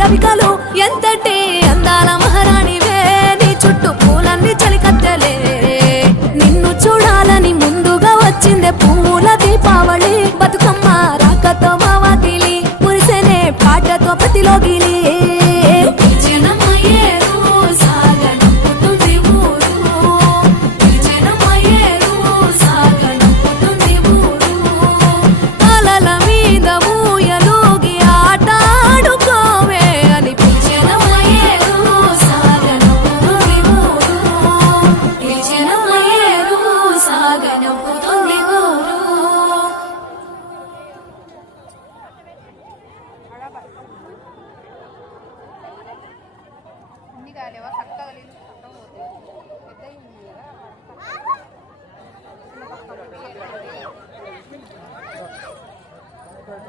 రవికలు ఎంతటి అందాల మహారాణివే నీ చుట్టూ పూలన్నీ చలికత్తెలే నిన్ను చూడాలని ముందుగా వచ్చిందే పూల దీపావళి బతుకమ్మ రాకతో మా వాకిలి మురిసెనే పాటతో ప్రతిలోగిలి అన్ని కాలేవా చక్కగా లేదు చక్కగా పోతుంది పెద్ద